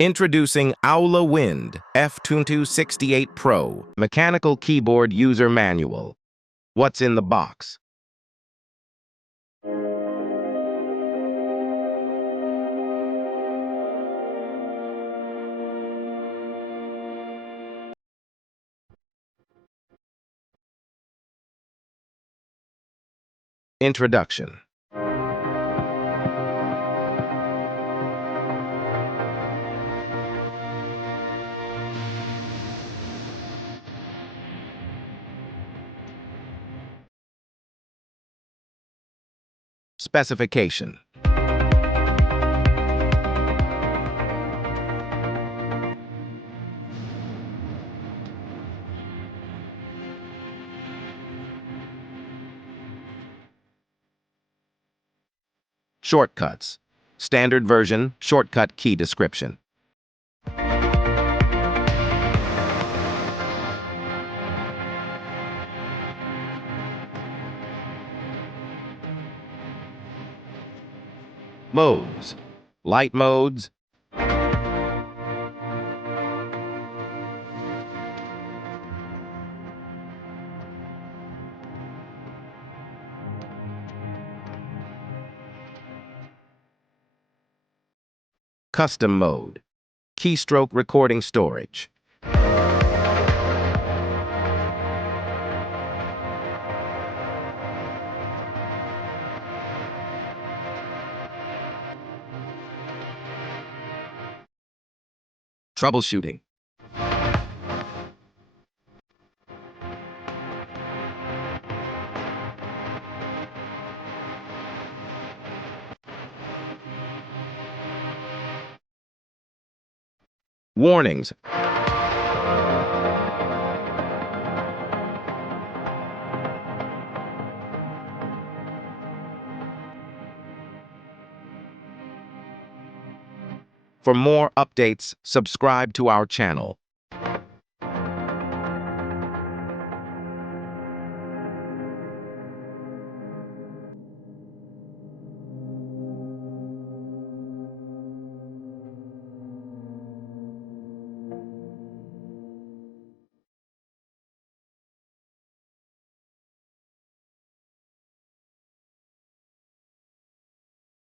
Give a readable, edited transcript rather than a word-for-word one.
Introducing Aula Wind F2068Pro Mechanical Keyboard User Manual. What's in the box? Introduction. Specification. Shortcuts. Standard version, shortcut key description. Modes. Light modes. Custom mode. Keystroke recording storage. Troubleshooting. Warnings. For more updates, subscribe to our channel.